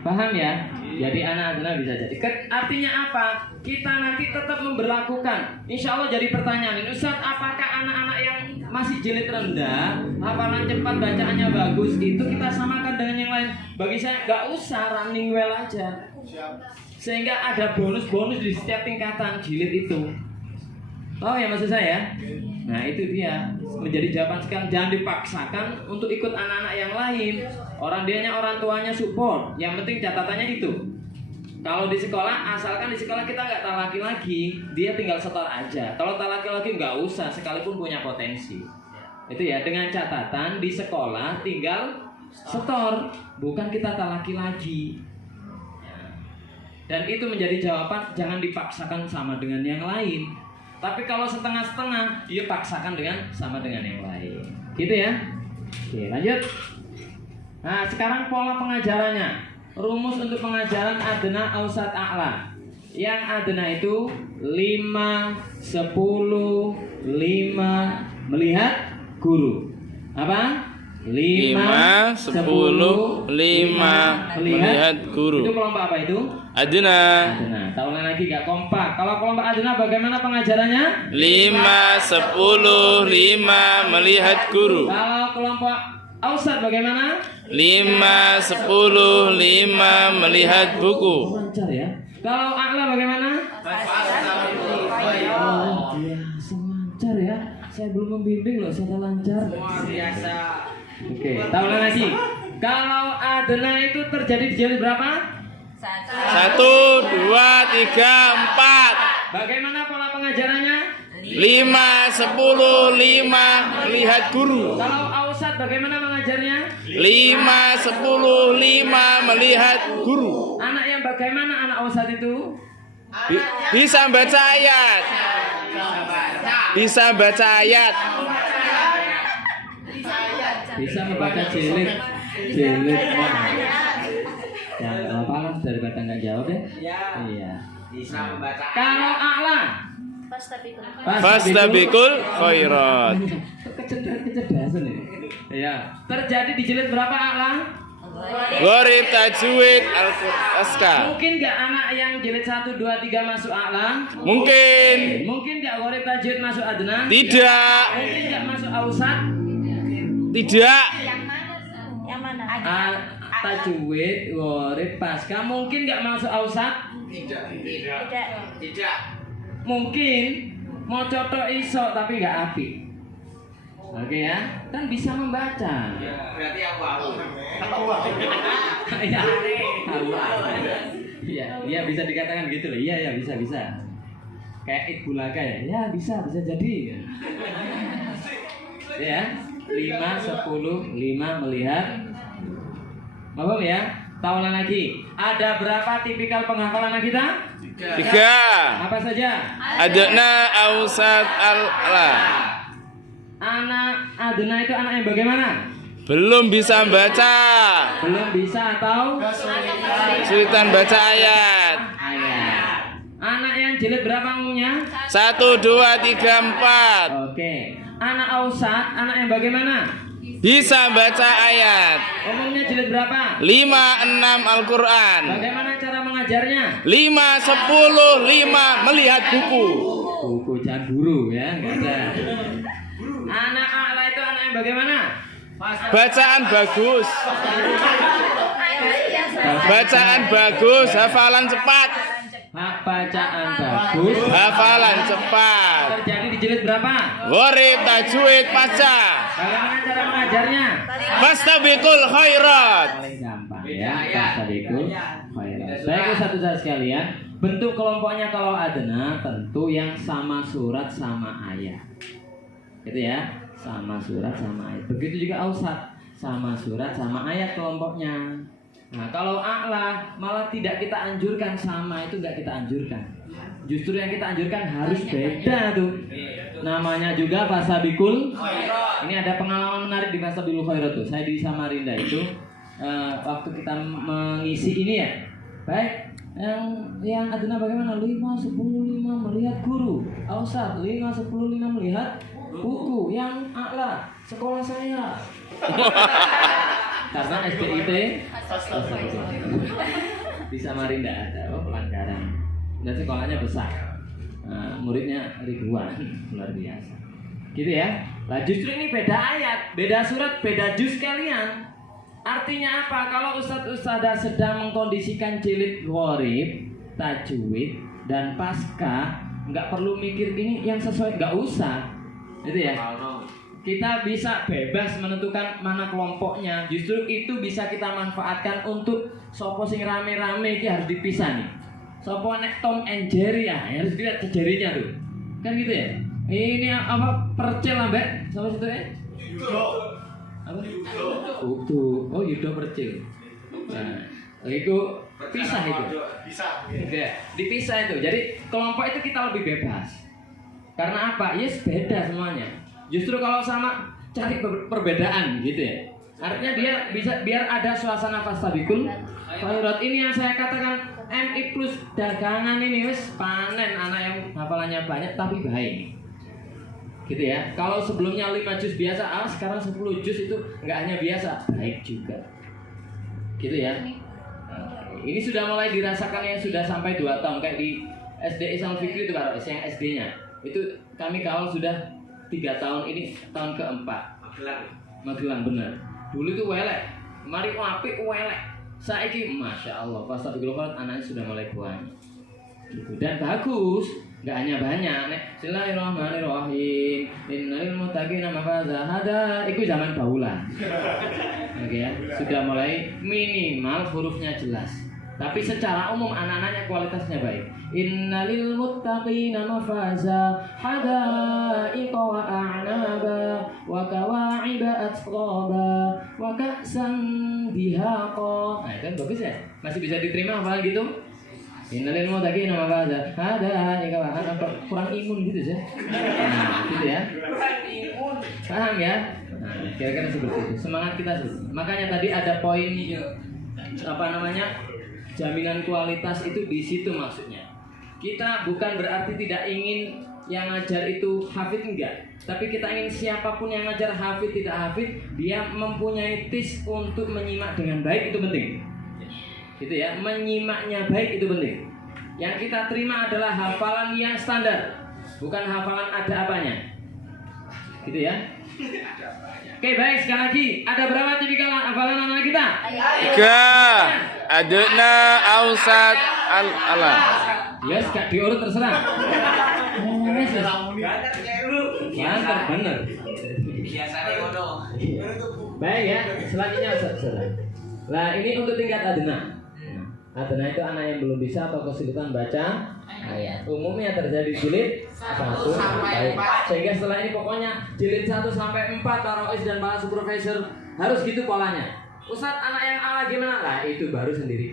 Paham ya? Jadi anak adna bisa jadi. Artinya apa? Kita nanti tetap memberlakukan. Insya Allah jadi pertanyaan ini, Ustaz, apakah anak-anak yang masih jilid rendah, hafalan cepat, bacaannya bagus, itu kita samakan dengan yang lain? Bagi saya nggak usah, running well aja. Sehingga ada bonus-bonus di setiap tingkatan jilid itu. Oh ya maksud saya? Nah itu dia menjadi jawaban sekarang. Jangan dipaksakan untuk ikut anak-anak yang lain. Orang tuanya support. Yang penting catatannya itu. Kalau di sekolah, asalkan di sekolah kita nggak talaki lagi, dia tinggal setor aja. Kalau talaki lagi nggak usah, sekalipun punya potensi. Itu ya, dengan catatan di sekolah tinggal setor, bukan kita talaki lagi. Dan itu menjadi jawaban, jangan dipaksakan sama dengan yang lain. Tapi kalau setengah-setengah, dia paksakan dengan sama dengan yang lain. Gitu ya. Oke, lanjut. Nah, sekarang pola pengajarannya. Rumus untuk pengajaran adna, ausat, a'la. Yang adna itu 5, 10, 5 melihat guru. Apa? 5, 10, 5 melihat guru. Itu kelompok apa itu? Adna. Adna. Tahunan lagi gak kompak. Kalau kelompok adna bagaimana pengajarannya? 5, 10, 5 melihat guru. Kalau kelompok ausat bagaimana? 5, 10, 5 melihat buku. Lancar ya. Kalau a'la bagaimana? Oh, biasa lancar ya. Saya belum membimbing loh, saya lancar. Luar biasa. Oke, tahunan lagi. Kalau adna itu terjadi di jilid berapa? 1, 2, 3, 4. Bagaimana pola pengajarannya? 5, 10, 5 melihat guru. Kalau ausat bagaimana mengajarnya? 5, 10, 5 melihat guru. Anak yang bagaimana anak ausat itu? Bisa baca ayat. Bisa baca ayat. Bisa membaca jilid. Ya, nggak apa-apa lah, daripada nggak jawab ya. Iya. Bisa membaca. Kalau a'la? Fastabikul khairat. Kecerdasan ini. Ya. Terjadi di jilid berapa a'la? Gharib, tajwid, al-Qur'an. Mungkin nggak anak yang jilid 1, 2, 3 masuk a'la? Mungkin. Mungkin nggak gharib, tajwid masuk adna? Tidak. Mungkin nggak masuk ausat? Tidak. Yang mana? Tajwid, gharib, pasca mungkin nggak masuk ausat? Tidak. Mungkin mau cotok iso tapi nggak apik. Oke ya, kan bisa membaca. Berarti aku. Iya, iya, iya bisa dikatakan gitu loh. Iya ya bisa. Kayak Ibulaga ya, ya bisa jadi. Ya, 5, 10, 5 melihat. Paham ya? Tahunan lagi. Ada berapa tipikal penghafalan kita? 3. Apa saja? Adna, ausat, al-la. Anak adna itu anak yang bagaimana? Belum bisa baca. Belum bisa atau Kesulitan baca ayat. ayat. Anak yang jilid berapa umumnya? 1, 2, 3, 4. Oke. Anak ausat, anak yang bagaimana? Bisa baca ayat. Umumnya jilid berapa? 5, 6 Al-Quran. Bagaimana cara mengajarnya? 5, 10, 5 melihat buku. Buku jangan guru ya, enggak ada. Anak a'la itu anak yang bagaimana? Bacaan bagus. Bacaan bagus, hafalan cepat. Bacaan bagus. Hafalan cepat. Terjadi di jilid berapa? Gharib, tajwid, baca. Bagaimana cara mengajarnya? Fastabikul khairat. Paling gampang ya, Fastabikul khairat. Baik satu-satu sekalian. Bentuk kelompoknya kalau adna tentu yang sama surat sama ayat. Gitu ya, sama surat sama ayat. Begitu juga ausat, sama surat sama ayat kelompoknya. Nah, kalau a'la malah tidak kita anjurkan sama, itu enggak kita anjurkan. Justru yang kita anjurkan harus beda tuh. Namanya juga Fastabikul. Ini ada pengalaman menarik di Fastabikul khairat tuh. Saya di Samarinda itu waktu kita mengisi ini ya. Baik, yang adna bagaimana? 5, 10, 5 melihat guru. Ausat 5, 10, 5 melihat buku. Yang a'la sekolah saya. Karena SDIT Di Samarinda ada, pelanggaran. Dan sekolahnya besar, muridnya ribuan, luar biasa. Gitu ya. Nah justru ini beda ayat, beda surat, beda juz kalian. Artinya apa? Kalau ustadz-ustadzah sedang mengkondisikan jilid gharib, tajwid, dan pasca, nggak perlu mikir ini yang sesuai, nggak usah. Gitu ya. Kita bisa bebas menentukan mana kelompoknya. Justru itu bisa kita manfaatkan untuk sopo sing rame-rame ini harus dipisah nih. Sopo nek Tom and Jerry ya, harus dilihat jarinya tuh. Kan gitu ya. Ini apa percil ambek sama situ ya? Yudo. Apa? Yudo. Oh Yudo percil. Nah, itu pisah itu. Oke, dipisah itu. Jadi kelompok itu kita lebih bebas. Karena apa? Yes, beda semuanya. Justru kalau sama cari perbedaan gitu ya. Artinya dia bisa biar ada suasana fastabiqul khairat. Ini yang saya katakan MI plus dagangan ini wis panen anak yang hafalannya banyak tapi baik. Gitu ya. Kalau sebelumnya 5 juz biasa, sekarang 10 juz itu enggak hanya biasa, baik juga. Gitu ya. Ini sudah mulai dirasakan yang sudah sampai 2 tahun kayak di SD Islam Fikri itu Kak, yang SD-nya. Itu kami kawal sudah 3 tahun, ini tahun keempat. Magelang bener. Dulu itu welek, mari apik welek. Saiki masya Allah, pas tapi global anaknya sudah mulai banyak. Gitu. Dan bagus, nggak hanya banyak. Nek Bismillahirrahmanirrahim. Innal muttaqina mafaza hada. Itu zaman baulan. Oke ya, sudah mulai minimal hurufnya jelas. Tapi secara umum anak-anaknya kualitasnya baik. Innalil muttaqina mafaza hadaiqa wa a'naba wa kawa'iba atraba wa ka'san dihaqa. Nah, kan bagus ya? Masih bisa diterima hafalan gitu? Innalil muttaqina mafaza hadaiqa wa a'naba. Kurang imun gitu sih. Nah, gitu ya. Paham ya? Nah, kira-kira seperti itu. Semangat kita sih. Makanya tadi ada poin apa namanya? Jaminan kualitas itu di situ maksudnya. Kita bukan berarti tidak ingin yang ngajar itu hafid, enggak. Tapi kita ingin siapapun yang ngajar hafid tidak hafid, dia mempunyai tis untuk menyimak dengan baik, itu penting. Gitu ya, menyimaknya baik itu penting. Yang kita terima adalah hafalan yang standar, bukan hafalan ada apanya. Gitu ya. Oke, baik, sekali lagi. Ada berapa tipikal hafalan anak kita? 3. Adna ausat ala. Yes, gak diurut terserah. Yes, mantap bener. Biasanya ngono. Baik ya, selanjutnya Ustaz. Nah, ini untuk tingkat adna. Adna itu anak yang belum bisa atau kesulitan baca ayat. Umumnya terjadi jilid 1 sampai 4. Sehingga setelah ini pokoknya jilid 1 sampai 4 tarois dan para supervisor harus gitu polanya. Ustaz, anak yang ala gimana? Lah itu baru sendirikan.